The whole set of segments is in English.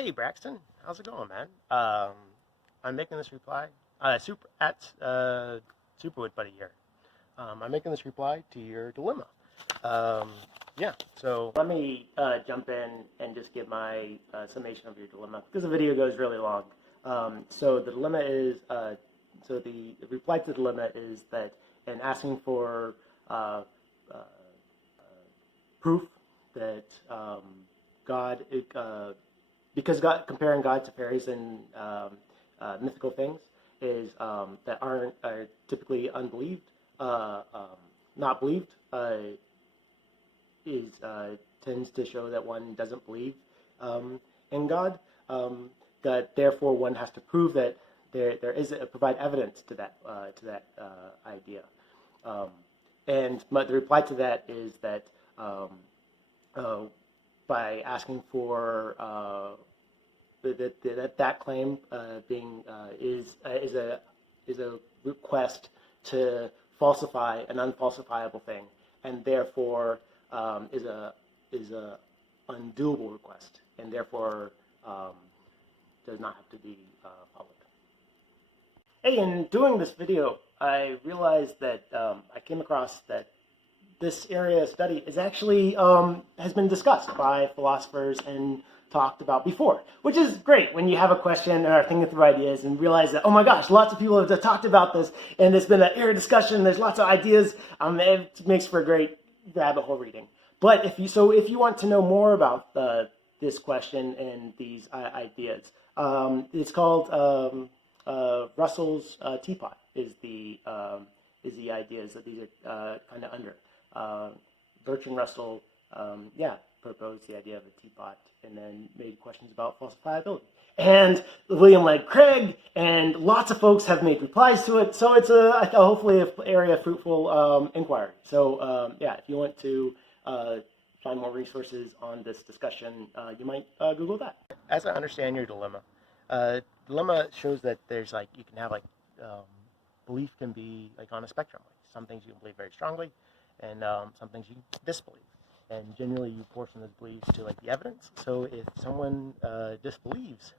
Hey Braxton, how's it going, man? I'm making this reply. Superwood Buddy here. I'm making this reply to your dilemma. Um, yeah. So let me jump in and just give my summation of your dilemma because the video goes really long. So the dilemma is. The reply to the dilemma is that in asking for proof that God. Because comparing God to fairies and mythical things is that aren't typically unbelieved, not believed, tends to show that one doesn't believe in God. That therefore one has to prove that there is provide evidence to that idea. The reply to that is that by asking for that claim is a request to falsify an unfalsifiable thing, and therefore is a undoable request, and therefore does not have to be followed. Hey, in doing this video, I realized that I came across that this area of study is actually has been discussed by philosophers and talked about before, which is great when you have a question or are thinking through ideas and realize that, oh my gosh, lots of people have talked about this and there's been an area discussion, there's lots of ideas, it makes for a great rabbit hole reading. But if you want to know more about this question and these ideas, it's called Russell's teapot is the ideas that these are kind of under. Bertrand Russell, proposed the idea of a teapot and then made questions about falsifiability. And William Lane Craig and lots of folks have made replies to it. So it's hopefully an area of fruitful inquiry. So if you want to find more resources on this discussion, you might Google that. As I understand your dilemma, dilemma shows that there's you can have belief can be on a spectrum. Some things you can believe very strongly, and some things you disbelieve. And generally, you portion those beliefs to the evidence. So if someone disbelieves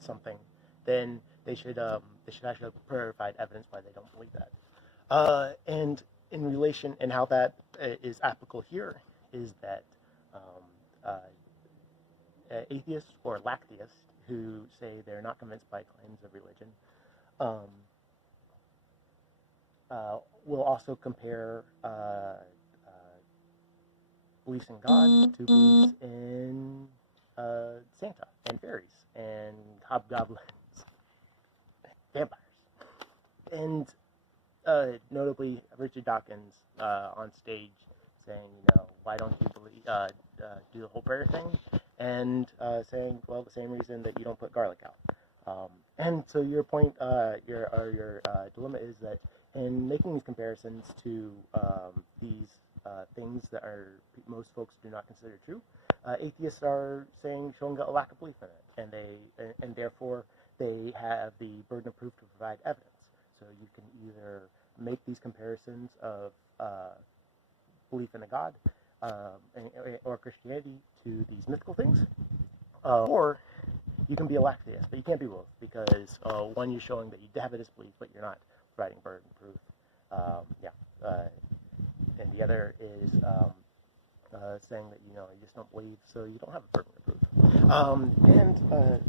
something, then they should actually provide evidence why they don't believe that. And in relation, and how that is applicable here is that atheists or lactheists who say they're not convinced by claims of religion will also compare beliefs in God to beliefs in Santa and fairies and hobgoblins, vampires, and notably Richard Dawkins on stage saying, why don't you believe do the whole prayer thing, and saying, well, the same reason that you don't put garlic out. And so your point, your dilemma is that in making these comparisons to these things that most folks do not consider true, atheists are showing a lack of belief in it, and therefore they have the burden of proof to provide evidence. So you can either make these comparisons of belief in a God or Christianity to these mythical things, or you can be a lactheist, but you can't be both, because one, you're showing that you have a disbelief, but you're not providing burden of proof. And the other is saying that you just don't believe, so you don't have a burden of proof.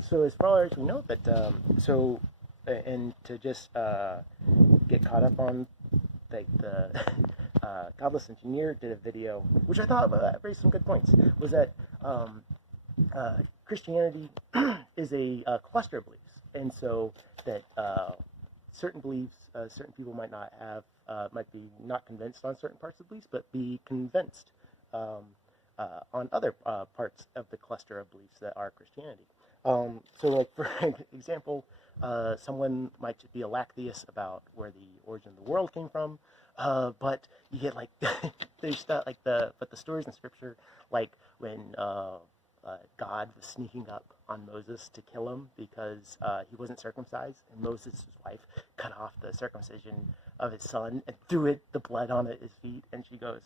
So as far as we know that, and to just get caught up on the Godless engineer did a video, which I thought raised some good points, was that Christianity is a cluster of beliefs, and so that certain beliefs, certain people might not have, might be not convinced on certain parts of beliefs, but be convinced on other parts of the cluster of beliefs that are Christianity. So, for example, someone might be a lactheist about where the origin of the world came from, but you get there's stuff but the stories in Scripture, when God was sneaking up on Moses to kill him because he wasn't circumcised, and Moses' wife cut off the circumcision of his son and threw the blood on his feet, and she goes,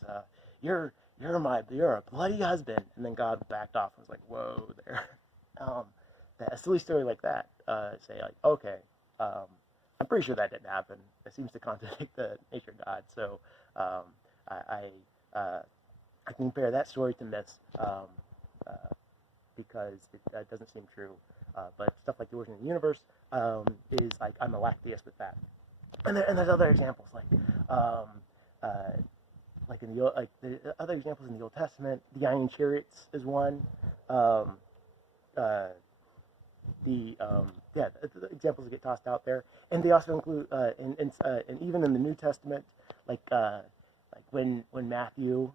"You're you're a bloody husband. And then God backed off and was like, whoa there. A silly story like that, say like, okay, I'm pretty sure that didn't happen. It seems to contradict the nature of God. So I can compare that story to myths because it doesn't seem true. But stuff like the origin of the universe is like, I'm a lactheist with that. And there's other examples like in the other examples in the Old Testament. The iron chariots is one. The examples that get tossed out there, and they also include and even in the New Testament, like when Matthew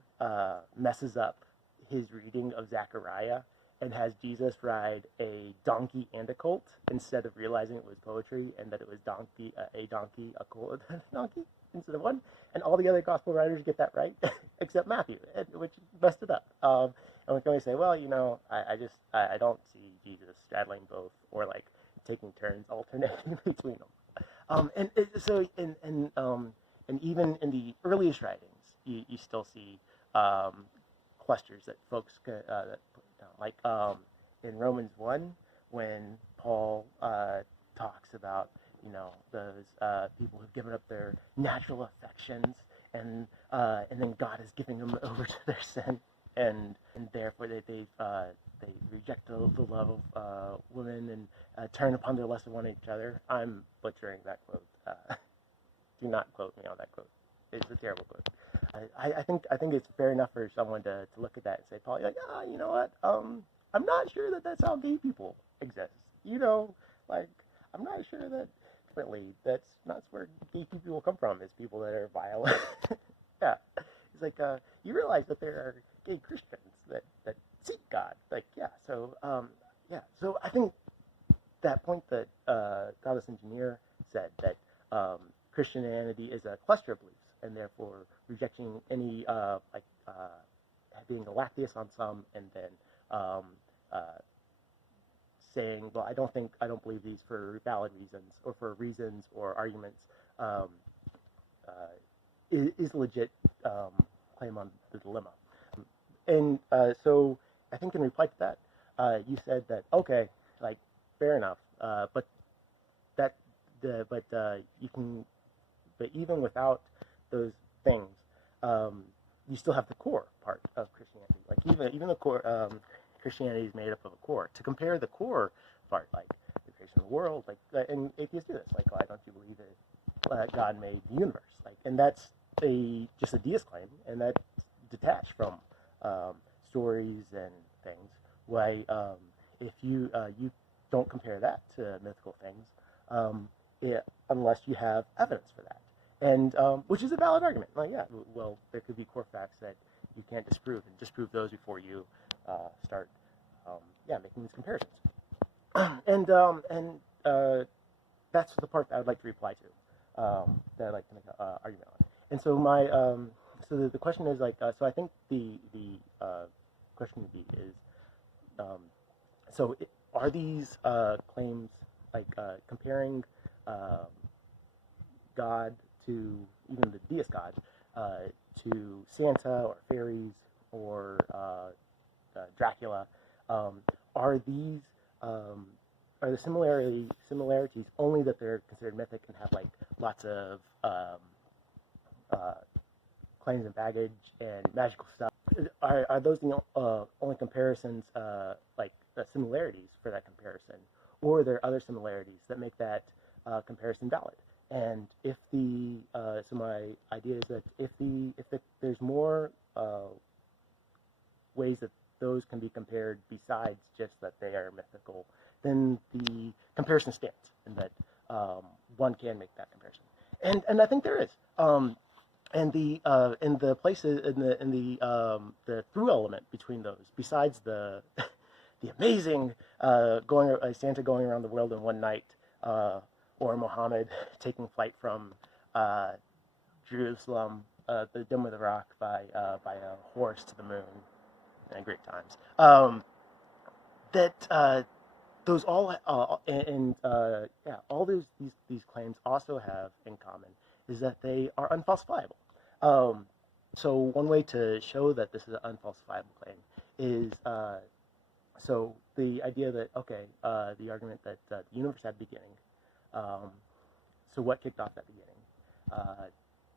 messes up his reading of Zechariah and has Jesus ride a donkey and a colt instead of realizing it was poetry and that it was a colt, donkey instead of one, and all the other gospel writers get that right except Matthew, which messed it up. And we can always say, well, I don't see Jesus straddling both or like taking turns alternating between them. And even in the earliest writings, you still see clusters that folks that put down. Like in Romans 1, when Paul talks about those people who've given up their natural affections, and then God is giving them over to their sin. And therefore they reject the love of women and turn upon their lust of one another. I'm butchering that quote. Do not quote me on that quote. It's a terrible quote. I think it's fair enough for someone to look at that and say, Paul, you're like, you know what? I'm not sure that that's how gay people exist. Like I'm not sure that differently. That's not where gay people come from. Is people that are violent. Yeah. It's like you realize that there are gay Christians that seek God. Like, yeah. So So I think that point that Godless Engineer said that Christianity is a cluster of beliefs, and therefore rejecting any being a lactheist on some, and then saying, well, I don't believe these for valid reasons or for reasons or arguments, is legit claim on the dilemma. And so I think in reply to that, you said that, okay, like, fair enough, but even without those things, you still have the core part of Christianity. Like even the core, Christianity is made up of a core. To compare the core part, like the creation of the world, like and atheists do this, like, why don't you believe that God made the universe? Like, and that's just a deist claim, and that's detached from stories and things. Why, if you don't compare that to mythical things, unless you have evidence for that, and which is a valid argument. Like, yeah, well, there could be core facts that you can't disprove, and disprove those before you start, making these comparisons. And that's the part that I would like to reply to, that I'd like to make an argument on. And so the question is, like, so I think the question would be is, are these claims, like, comparing God to even the deist God, to Santa or fairies or Dracula, are the similarities only that they're considered mythic and have like lots of claims and baggage and magical stuff? Are those the only comparisons, similarities for that comparison, or are there other similarities that make that comparison valid? And if so my idea is that if there's more ways that those can be compared besides just that they are mythical, then the comparison stands, and that one can make that comparison. And I think there is. And the places in the through element between those, besides the amazing Santa going around the world in one night, or Muhammad taking flight from Jerusalem, the Dome of the Rock, by a horse to the moon, and great times. Those all all these claims also have in common is that they are unfalsifiable. So one way to show that this is an unfalsifiable claim is so the idea that, okay, the argument that the universe had a beginning. So what kicked off that beginning?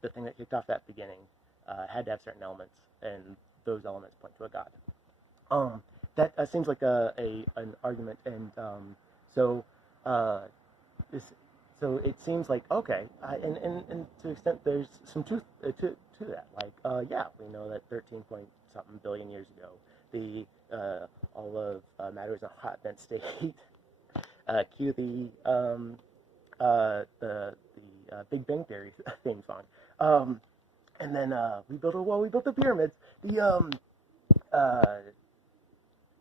The thing that kicked off that beginning had to have certain elements, and those elements point to a God. That seems like an argument, and so this. So it seems like, okay, and to an extent there's some truth to that. Like, yeah, we know that 13 point something billion years ago, the all of matter was a hot dense state. Cue the Big Bang Theory theme song. And then we built the pyramids.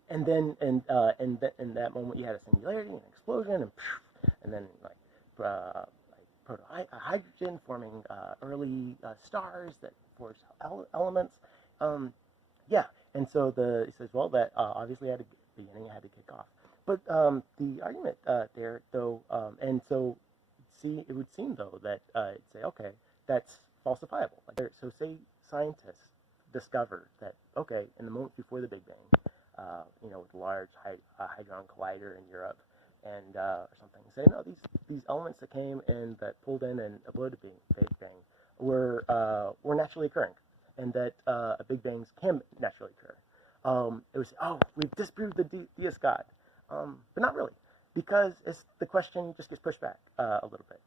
And then in that moment you had a singularity, an explosion, and then like hydrogen forming early stars that force elements. Yeah, and so it says, well, that obviously had a beginning, it had to kick off. But the argument there, though, and so it would seem though that it'd say, okay, that's falsifiable. Like, so say scientists discover that, okay, in the moment before the Big Bang, with a large hadron collider in Europe, and or something, say, no, these elements that came and that pulled in and exploded the Big Bang were naturally occurring, and that a Big Bangs can naturally occur. It was, oh, we've disproved the deist God, but not really, because the question just gets pushed back a little bit,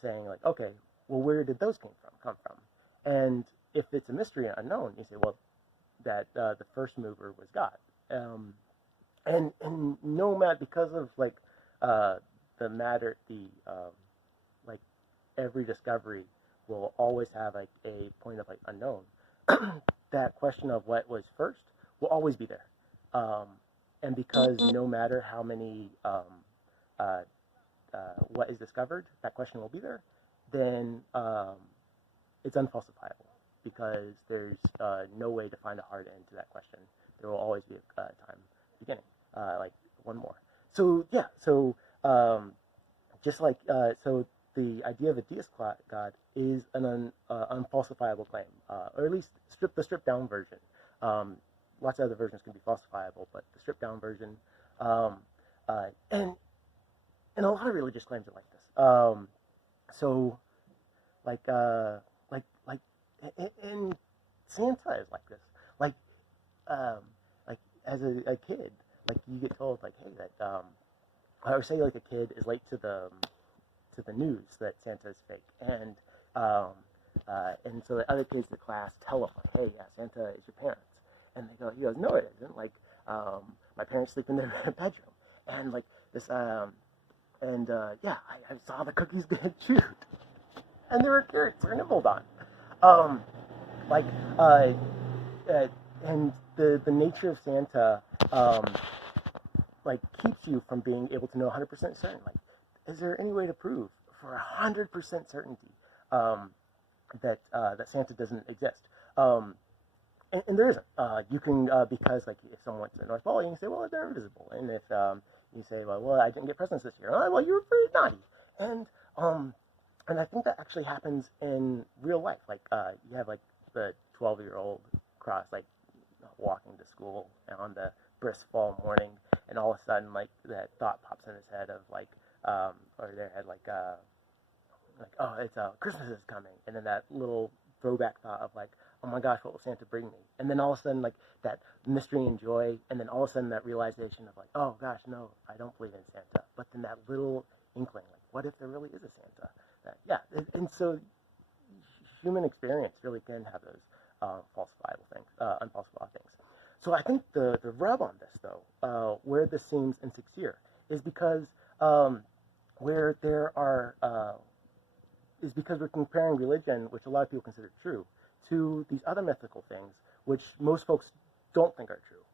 saying like, okay, well, where did those come from? And if it's a mystery and unknown, you say, well, that the first mover was God. And no matter, because of like the matter, like every discovery will always have like a point of like unknown. That question of what was first will always be there, and because no matter how many what is discovered, that question will be there. Then it's unfalsifiable, because there's no way to find a hard end to that question. There will always be a time beginning, like one more. So yeah, so just like so, the idea of a deist God is an unfalsifiable claim, or at least the stripped down version. Lots of other versions can be falsifiable, but the stripped down version, and a lot of religious claims are like this. So like and Santa is like this. Like as a kid, like you get told like, hey, that I would say like a kid is late to the news that Santa is fake, and so the other kids in the class tell him like, hey, yeah, Santa is your parents, and he goes, no, it isn't. Like my parents sleep in their bedroom, and like this, yeah, I saw the cookies get chewed, and there were carrots that were nibbled on. And the nature of Santa, like, keeps you from being able to know 100% certain. Like, is there any way to prove for 100% certainty that Santa doesn't exist? And there isn't. You can, because like if someone went to the North Pole, you can say, well, they're invisible. And if you say, well, I didn't get presents this year, well, you were pretty naughty. And I think that actually happens in real life. Like you have like the 12-year-old cross, like walking to school on the brisk fall morning, and all of a sudden like that thought pops in his head of like, or their head like, oh, it's Christmas is coming, and then that little throwback thought of like, oh my gosh, what will Santa bring me? And then all of a sudden like that mystery and joy, and then all of a sudden that realization of like, oh gosh, no, I don't believe in Santa. But then that little inkling, like, what if there really is a Santa? Yeah, and so human experience really can have those falsifiable things, unfalsifiable things. So I think the rub on this, though, where this seems insincere, is because where there are is because we're comparing religion, which a lot of people consider true, to these other mythical things, which most folks don't think are true.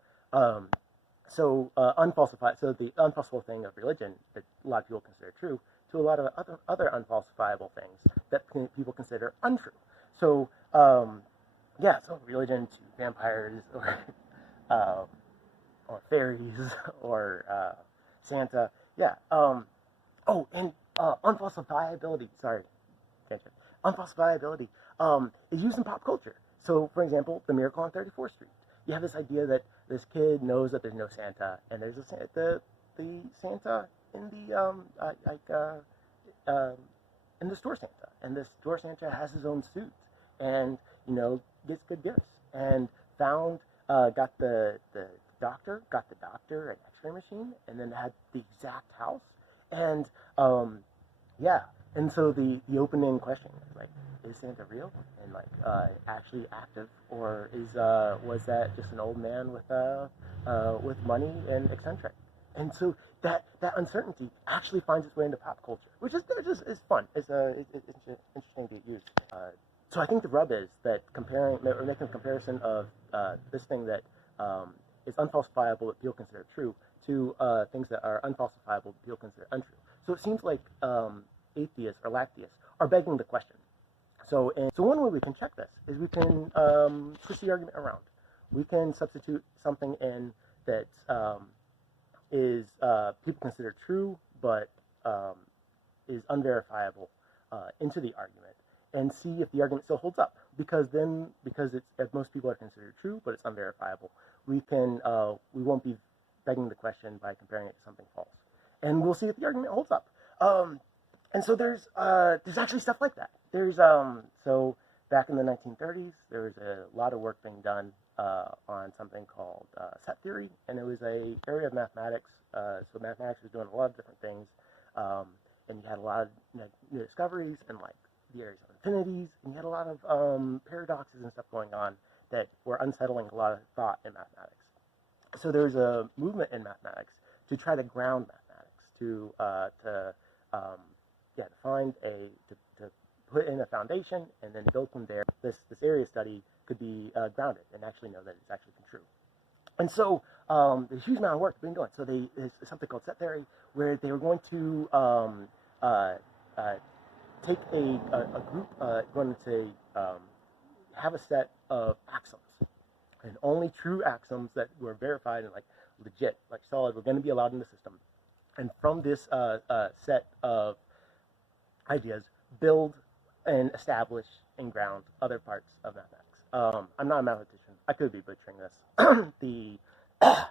So unfalsified. So the unfalsifiable thing of religion that a lot of people consider true, to a lot of other unfalsifiable things that people consider untrue. So yeah, so religion to vampires or fairies or Santa. Yeah. Oh, and unfalsifiability. Sorry, tangent. Unfalsifiability is used in pop culture. So, for example, the miracle on 34th Street. You have this idea that this kid knows that there's no Santa, and there's the Santa in in the store Santa, and the store Santa has his own suit, and gets good gifts, and got the doctor an X-ray machine, and then had the exact house, and and so the opening question is like, is Santa real and actually active, or was that just an old man with money and eccentric? And so that uncertainty actually finds its way into pop culture, which is fun. It's interesting to use. So I think the rub is that making a comparison of this thing that is unfalsifiable that people consider true to things that are unfalsifiable that people consider untrue. So it seems like atheists or lactheists are begging the question. So one way we can check this is we can twist the argument around. We can substitute something in that is people consider true but is unverifiable into the argument, and see if the argument still holds up. Because if most people are considered true but it's unverifiable, we won't be begging the question by comparing it to something false, and we'll see if the argument holds up. And so there's actually stuff like that. There's so back in the 1930s, there was a lot of work being done on something called set theory, and it was a area of mathematics. So mathematics was doing a lot of different things, and you had a lot of new discoveries and the areas of infinities, and you had a lot of paradoxes and stuff going on that were unsettling a lot of thought in mathematics. So there's a movement in mathematics to try to ground mathematics, to put in a foundation and then build from there. This area study could be grounded and actually know that it's actually true. And so there's a huge amount of work being done. So there's something called set theory, where they were going to take a group, going to have a set of axioms, and only true axioms that were verified and legit, solid, were going to be allowed in the system. And from this set of ideas, build and establish and ground other parts of mathematics. I'm not a mathematician. I could be butchering this.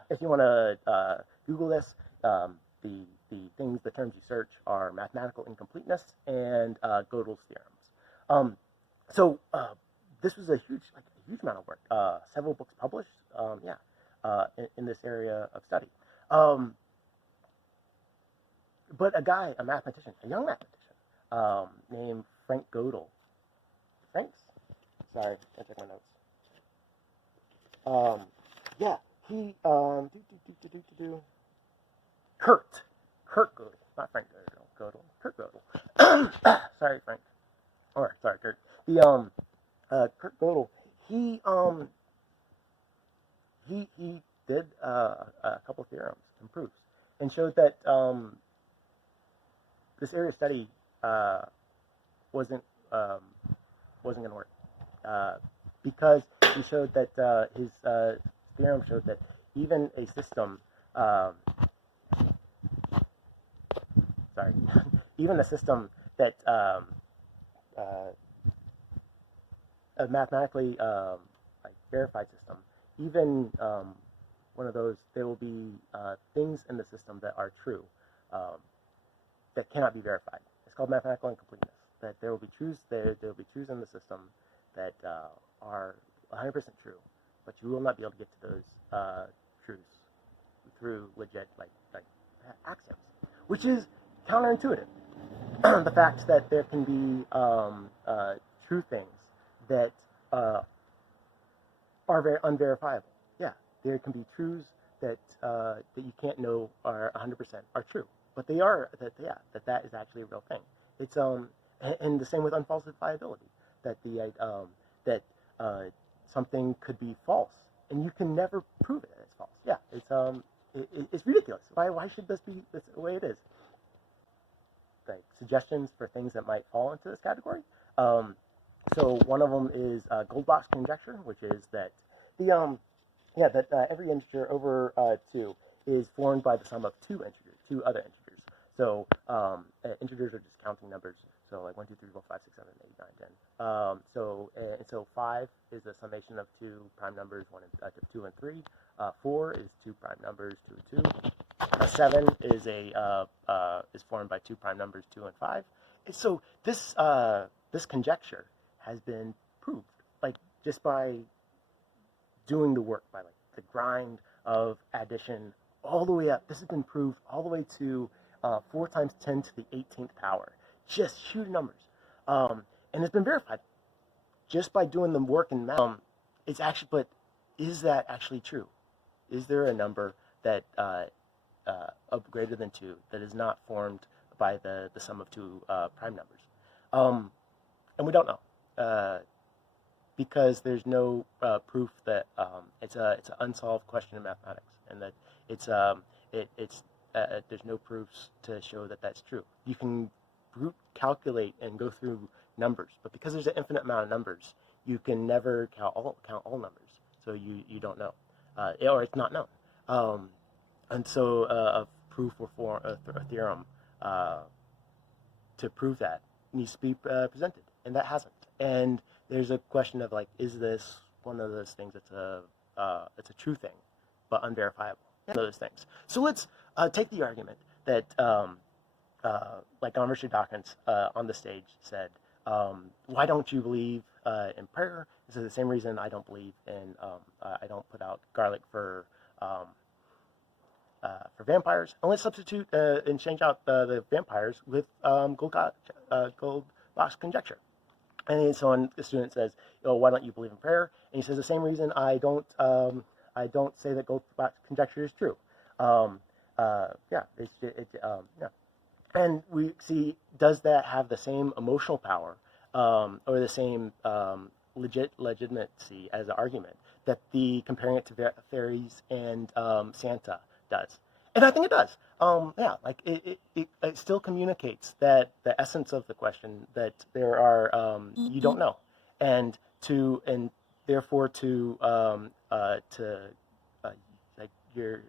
If you want to Google this, the terms you search are mathematical incompleteness and Godel's theorems. This was a huge amount of work. Several books published, in this area of study. But a mathematician, a young mathematician, named Frank Godel. Sorry, I check my notes. He Kurt Godel, not Frank Godel, Kurt Godel. Sorry, Frank. Or sorry, Kurt. Kurt Godel. He did a couple of theorems and proofs, and showed that this area of study wasn't going to work, because he showed that his theorem showed that even a system, even a system that a mathematically verified system, even one of those, there will be things in the system that are true that cannot be verified. It's called mathematical incompleteness. That there will be truths in the system that are 100% true, but you will not be able to get to those truths through legit axioms, which is counterintuitive. The fact that there can be true things that are very unverifiable. Yeah, there can be truths that you can't know are 100% are true, but they are that is actually a real thing. It's and the same with unfalsifiability, that that something could be false and you can never prove it that it's false. Yeah, it's ridiculous. Why should this be the way it is? Suggestions for things that might fall into this category. So one of them is Goldbach's conjecture, which is that every integer over 2 is formed by the sum of two other integers. So integers are just counting numbers. So like 1, 2, 3, 4, 5, 6, 7, 8, 9, 10. So 5 is a summation of 2 prime numbers, 2 and 3. 4 is 2 prime numbers, 2 and 2. 7 is is formed by 2 prime numbers, 2 and 5. And so this conjecture has been proved, like just by doing the work, by like the grind of addition all the way up. This has been proved all the way to 4 times 10 to the 18th power. Just huge numbers. And it's been verified just by doing the work in math. It's actually, but is that actually true? Is there a number that of greater than 2 that is not formed by the sum of 2 prime numbers? And we don't know. Because there's no proof that it's an unsolved question in mathematics, and that there's no proofs to show that that's true. You can brute calculate and go through numbers, but because there's an infinite amount of numbers, you can never count all numbers. So you don't know, or it's not known. And so a proof or a theorem to prove that needs to be presented, and that hasn't. And there's a question of like, is this one of those things that's it's a true thing, but unverifiable? One of those things. So let's take the argument that like Richard Dawkins on the stage said, why don't you believe in prayer? This is the same reason I don't believe in, I don't put out garlic for vampires. And let's substitute and change out the vampires with gold box conjecture. And so the student says, "Oh, why don't you believe in prayer?" And he says, "The same reason I don't say that gold box conjecture is true." Yeah. And we see, does that have the same emotional power or the same legitimacy as an argument that the comparing it to fairies and Santa does? And I think it does. Yeah, like it still communicates that the essence of the question, that there are you don't know, and therefore to like your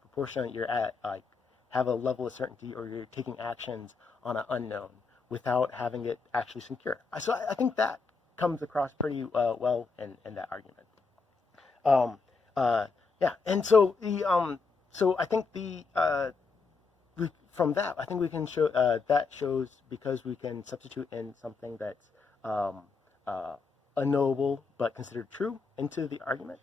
proportion that you're at, like have a level of certainty, or you're taking actions on an unknown without having it actually secure. So I think that comes across pretty well in that argument. Yeah, and so so I think from that, I think we can show that shows, because we can substitute in something that's unknowable but considered true into the argument.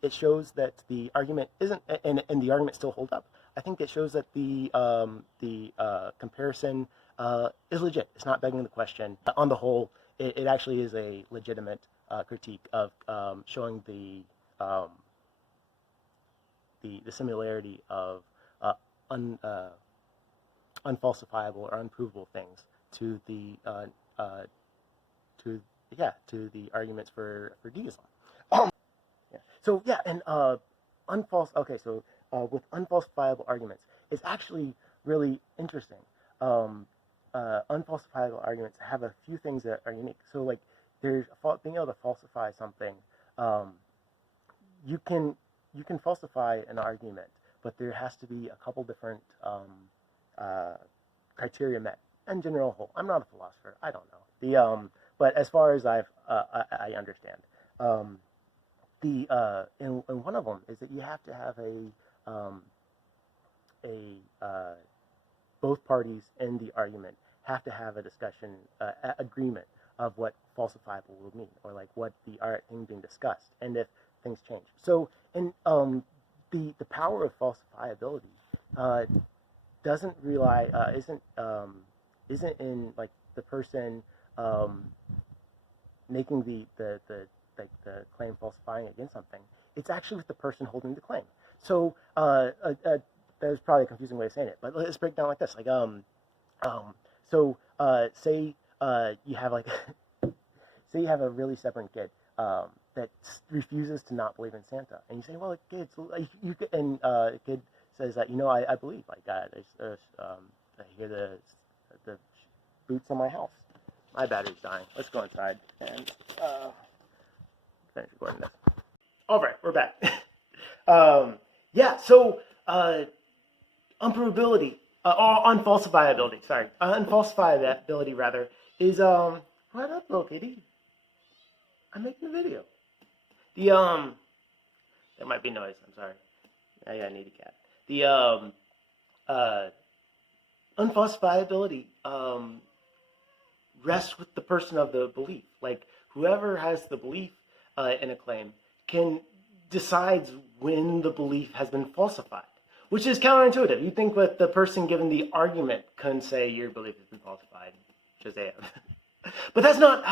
It shows that the argument isn't, and the argument still holds up. I think it shows that the comparison is legit. It's not begging the question. On the whole, it actually is a legitimate critique of showing the similarity of unfalsifiable or unprovable things to the arguments for deism. Yeah. So yeah, and with unfalsifiable arguments, it's actually really interesting. Unfalsifiable arguments have a few things that are unique. So like, there's being able to falsify something. You can falsify an argument, but there has to be a couple different criteria met. In general, I'm not a philosopher. I don't know. But as far as I understand, and one of them is that you have to have both parties in the argument have to have a discussion, agreement of what falsifiable will mean, or like what the thing being discussed, and if things change. So, and the power of falsifiability doesn't rely, isn't in like the person making the claim falsifying against something. It's actually with the person holding the claim. So that was probably a confusing way of saying it, but let's break down like this. Like say you have like say you have a really stubborn kid that refuses to not believe in Santa, and you say, well, kids, you could, and the kid says that, I believe, like I hear the boots on my house. My battery's dying. Let's go inside and finish recording this. All right, we're back. Yeah, so unprovability or unfalsifiability. Sorry, unfalsifiability rather is what up, little kitty? I'm making a video. The there might be noise. I'm sorry. I need a cat. The unfalsifiability rests with the person of the belief. Like whoever has the belief in a claim can decides when the belief has been falsified, which is counterintuitive. You think with the person given the argument couldn't say your belief has been falsified, Shazam. But that's not,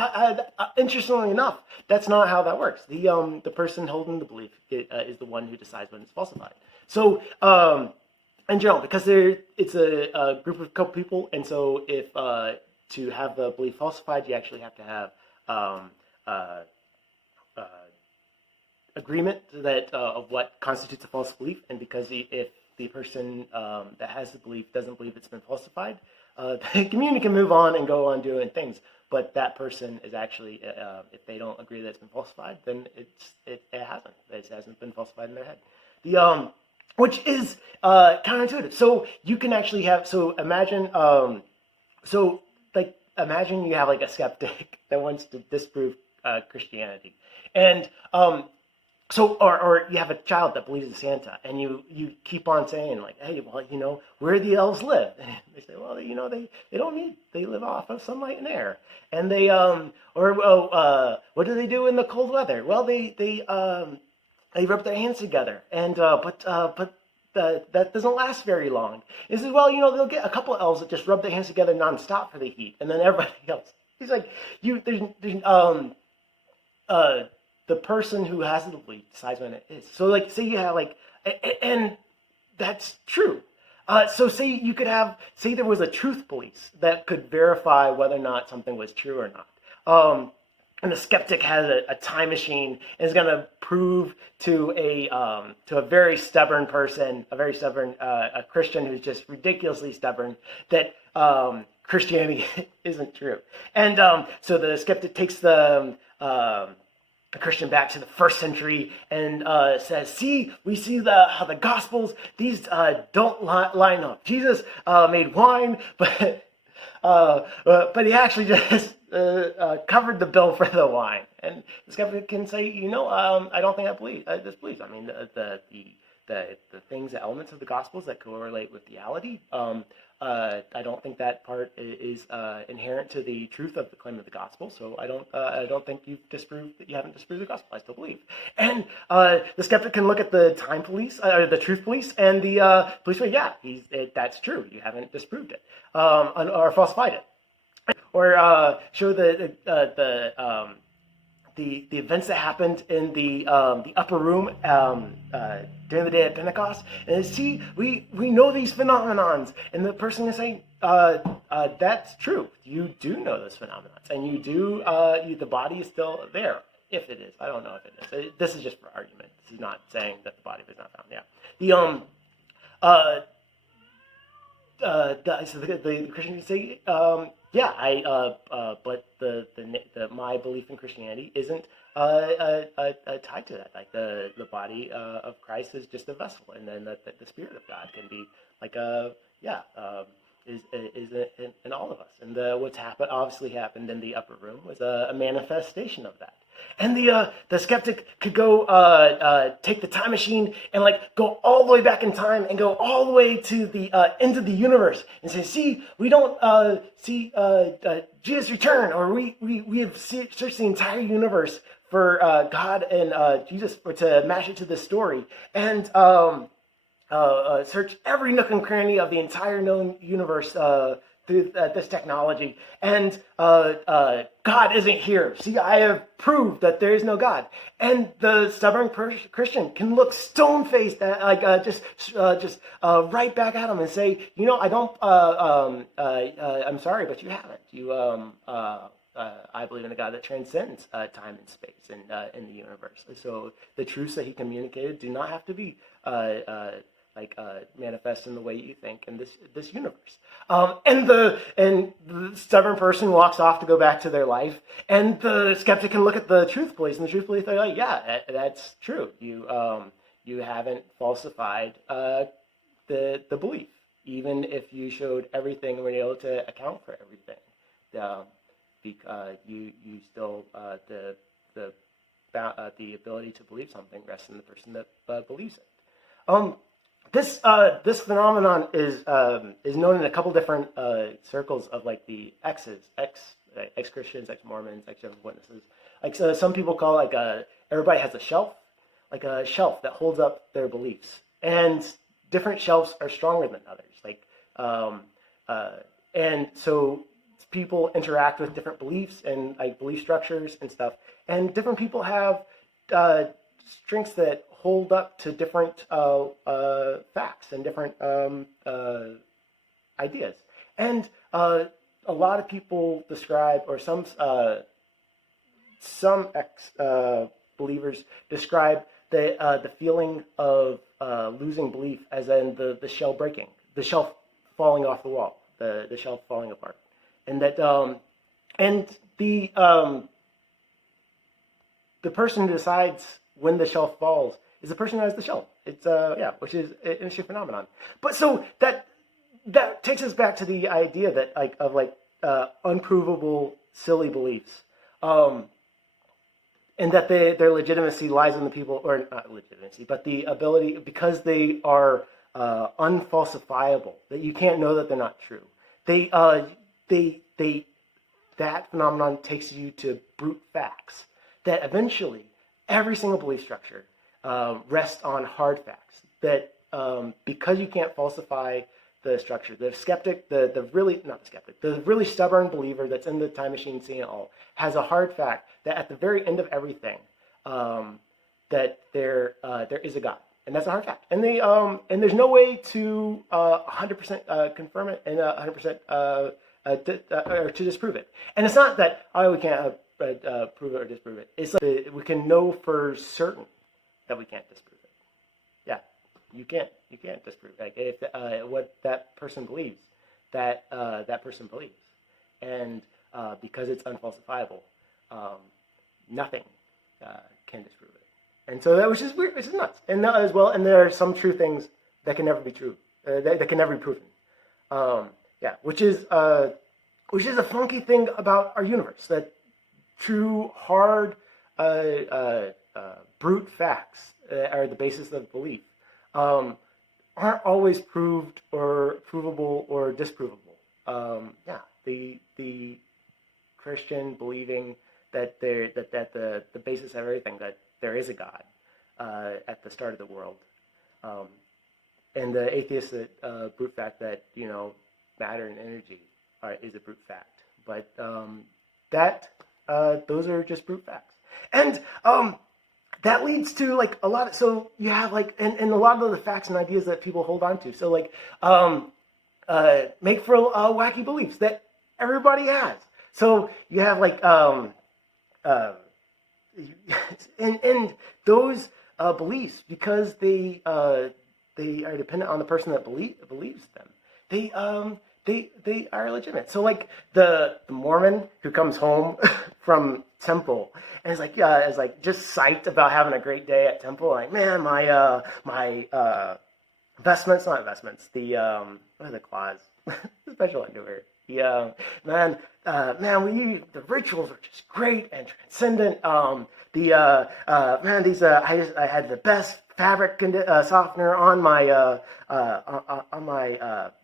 interestingly enough, that's not how that works. The person holding the belief is the one who decides when it's falsified. So, in general, because it's a group of couple people, and so if to have the belief falsified, you actually have to have agreement that of what constitutes a false belief, and because if the person that has the belief doesn't believe it's been falsified, the community can move on and go on doing things. But that person is actually, if they don't agree that it's been falsified, then it hasn't. It hasn't been falsified in their head. Which is counterintuitive. So you can actually have. So imagine. Imagine you have like a skeptic that wants to disprove Christianity, and or you have a child that believes in Santa, and you keep on saying like, hey, well, where the elves live, and they say, well, they don't need, they live off of sunlight and air, and they what do they do in the cold weather? Well, they rub their hands together, and but that doesn't last very long. He says, well, they'll get a couple of elves that just rub their hands together nonstop for the heat, and then everybody else. He's like, the person who has the belief decides when it is. So, like, say you have, like, and that's true. So say you could have, say there was a truth police that could verify whether or not something was true or not. And the skeptic has a time machine and is going to prove to a very stubborn person, a Christian who's just ridiculously stubborn, that Christianity isn't true. And so the skeptic takes the Christian back to the first century and says, see, we see how the Gospels, these don't line up. Jesus made wine, but he actually just covered the bill for the wine. And the skeptic can say, I don't think I disbelieve. I mean, the things, the elements of the Gospels that correlate with reality, I don't think that part is inherent to the truth of the claim of the gospel. So I don't think you haven't disproved the gospel. I still believe. And the skeptic can look at the time police, or the truth police, and the police say, yeah, that's true. You haven't disproved it or falsified it, or show the events that happened in the upper room during the day of Pentecost, and see, we know these phenomenons, and the person is saying, that's true. You do know those phenomenons, and you do. The body is still there, if it is. I don't know if it is. This is just for argument. This is not saying that the body was not found. Yeah. So the Christian can say, yeah, but my belief in Christianity isn't tied to that. Like the body of Christ is just a vessel, and then the Spirit of God can be like is in all of us. And what's obviously happened in the upper room was a manifestation of that. And the skeptic could go take the time machine and like go all the way back in time and go all the way to the end of the universe and say, see, we don't see Jesus' return, or we have searched the entire universe for God and Jesus to match it to this story, and search every nook and cranny of the entire known universe through this technology, and God isn't here. See, I have proved that there is no God. And the stubborn Christian can look stone-faced at, just right back at him and say, I don't. I'm sorry, but you haven't. I believe in a God that transcends time and space and in the universe. So the truths that he communicated do not have to be manifest in the way you think in this universe. And the stubborn person walks off to go back to their life, and the skeptic can look at the truth police, and the truth police are like, yeah, that's true. You haven't falsified the belief. even if you showed everything and were able to account for everything. You still the ability to believe something rests in the person that believes it. This phenomenon is known in a couple different circles of like the ex-Christians, ex-Mormons, ex-Jehovah's Witnesses. Like so some people call everybody has a shelf that holds up their beliefs, and different shelves are stronger than others. And so people interact with different beliefs and like belief structures and stuff, and different people have strengths that hold up to different facts and different ideas. And a lot of people describe, or some ex-believers describe the feeling of losing belief as in the shell breaking, the shelf falling off the wall, the shelf falling apart, and that the person who decides when the shelf falls is the person who has the shelf. It's which is an interesting phenomenon. But so that takes us back to the idea that unprovable silly beliefs, and that their legitimacy lies in the people, or not legitimacy, but the ability, because they are unfalsifiable, that you can't know that they're not true. That phenomenon takes you to brute facts. That eventually every single belief structure rests on hard facts. That because you can't falsify the structure, the really stubborn believer that's in the time machine seeing it all has a hard fact that at the very end of everything, that there is a God, and that's a hard fact. And there's no way to 100% confirm it and 100% or to disprove it. And it's not that we can't prove it or disprove it. It's like we can know for certain that we can't disprove it. Yeah, you can't disprove it. Like if what that person believes, that person believes, and because it's unfalsifiable, nothing can disprove it. And so that was just weird. It's just nuts. And as well, and there are some true things that can never be true. That can never be proven. Which is a funky thing about our universe. That true, hard, brute facts are the basis of belief aren't always proved or provable or disprovable. The Christian believing that the basis of everything, that there is a God at the start of the world, and the atheist brute fact that matter and energy is a brute fact, but those are just brute facts, and that leads to like a lot of, so you have like and a lot of the facts and ideas that people hold on to, so like make for wacky beliefs that everybody has. So you have like and those beliefs, because they are dependent on the person that believes them, they are legitimate. So like the Mormon who comes home from temple and is like just psyched about having a great day at temple, like, man, my vestments, not vestments, the what are the claws? The special underwear. Yeah, man, the rituals are just great and transcendent. I had the best fabric softener on my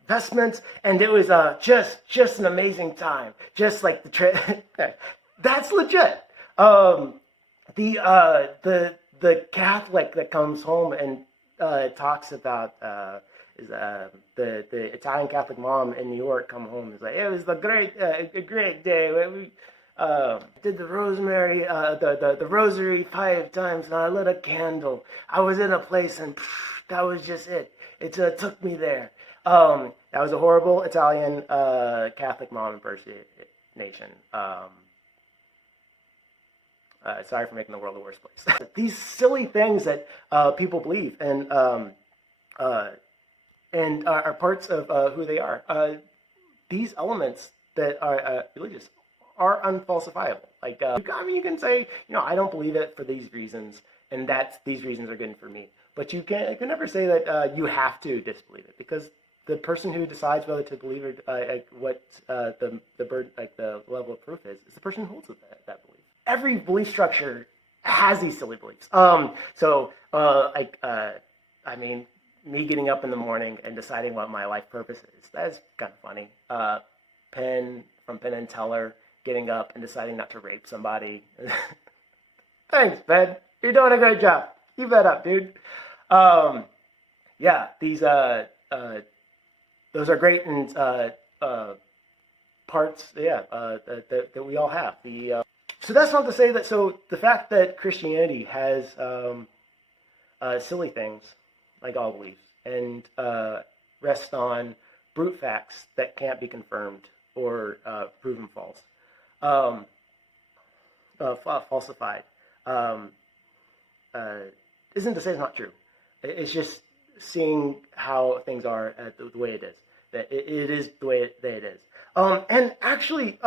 vestments, and it was just an amazing time. Just like that's legit. The Catholic that comes home and talks about the Italian Catholic mom in New York come home, is like, it was a great day. We did the rosemary, the rosary 5 times, and I lit a candle. I was in a place, and that was just it. It took me there. That was a horrible Italian Catholic mom impersonation. Sorry for making the world a worse place. These silly things that people believe and are parts of who they are. These elements that are religious are unfalsifiable. Like, you can say, I don't believe it for these reasons, and these reasons are good for me. But you can never say that you have to disbelieve it, because the person who decides whether to believe or what the level of proof is the person who holds that belief. Every belief structure has these silly beliefs. I mean, me getting up in the morning and deciding what my life purpose is, that's kind of funny. Penn and Teller getting up and deciding not to rape somebody. Thanks, Ben. You're doing a great job. Keep that up, dude. These those are great and parts, that we all have. So that's not to say that. So the fact that Christianity has silly things like all beliefs and rests on brute facts that can't be confirmed or proven false, falsified, isn't to say it's not true. It's just seeing how things are the way it is. That it is the way that it is. And actually,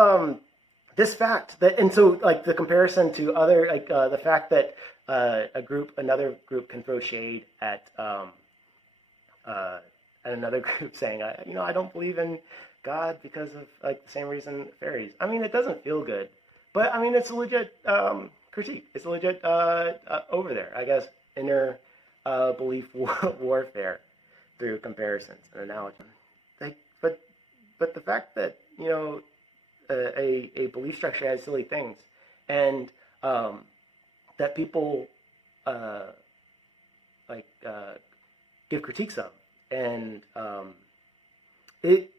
this fact that, and so like the comparison to other, like the fact that another group can throw shade at another group saying, I don't believe in God because of like the same reason fairies. I mean, it doesn't feel good, but I mean, it's a legit critique. It's a legit over there, I guess, inner belief warfare through comparisons and analogy. But the fact that a belief structure has silly things, and that people give critiques of, and it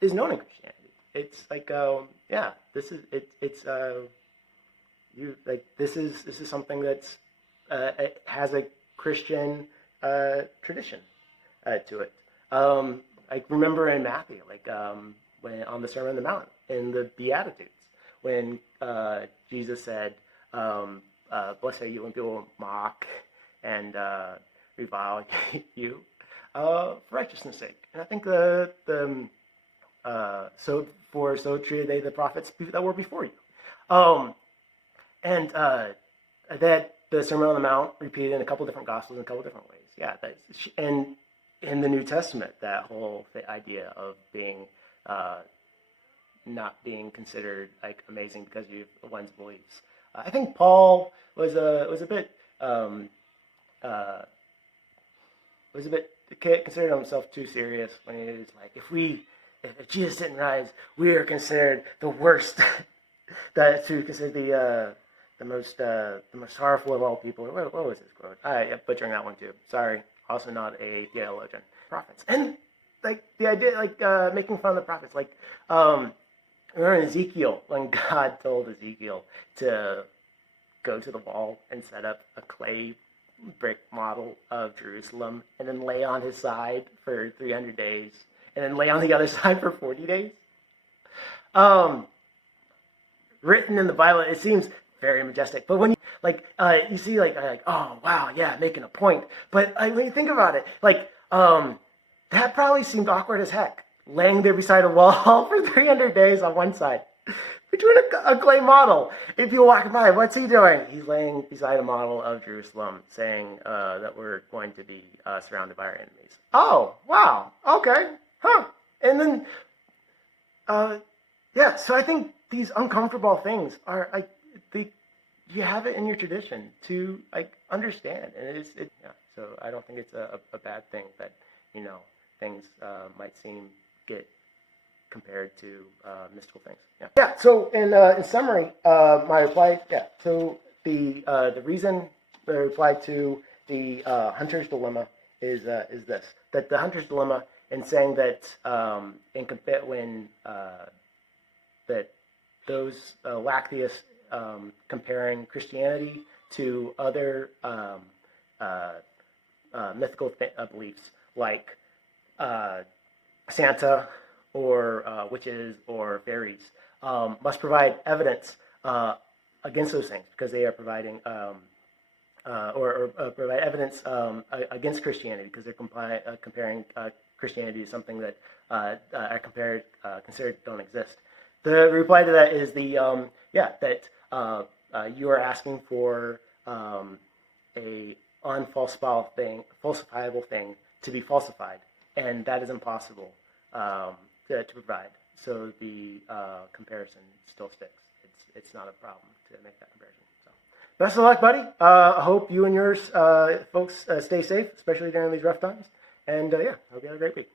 is known in Christianity. It's like this is this is something that's it has a Christian tradition to it. I remember in Matthew, when on the Sermon on the Mount, in the Beatitudes, when Jesus said, "Blessed are you when people mock and revile you for righteousness' sake." And I think so treated they the prophets that were before you, and that the Sermon on the Mount repeated in a couple different Gospels in a couple different ways. Yeah, and in the New Testament, that whole idea of being not being considered like amazing because of one's beliefs. I think Paul was a bit considered himself too serious when he was like, if Jesus didn't rise, we are considered the worst. That to consider the most sorrowful of all people. What was his quote? I'm butchering that one too. Sorry. Also not a theologian. Prophets. And like the idea, making fun of the prophets. Remember in Ezekiel, when God told Ezekiel to go to the wall and set up a clay brick model of Jerusalem, and then lay on his side for 300 days, and then lay on the other side for 40 days. Written in the Bible, it seems very majestic. But when you see oh wow, yeah, making a point. But when you think about it, that probably seemed awkward as heck, laying there beside a wall for 300 days on one side, between a clay model. If you walk by, what's he doing? He's laying beside a model of Jerusalem, saying that we're going to be surrounded by our enemies. Oh wow, okay, huh? And then so I think these uncomfortable things are you have it in your tradition to understand, and so I don't think it's a bad thing that things might get compared to mystical things. So in summary, my reply, so the reason the reply to the hunter's dilemma is this, that the hunter's dilemma in saying that that those lactheists comparing Christianity to other mythical beliefs like Santa or witches or fairies must provide evidence against those things, because they are providing or provide evidence against Christianity, because they're comparing Christianity to something that are considered don't exist. The reply to that is that you are asking for a falsifiable thing to be falsified, and that is impossible to provide. So the comparison still sticks. It's not a problem to make that comparison. So, best of luck, buddy. I hope you and yours folks stay safe, especially during these rough times. And yeah, hope you have a great week.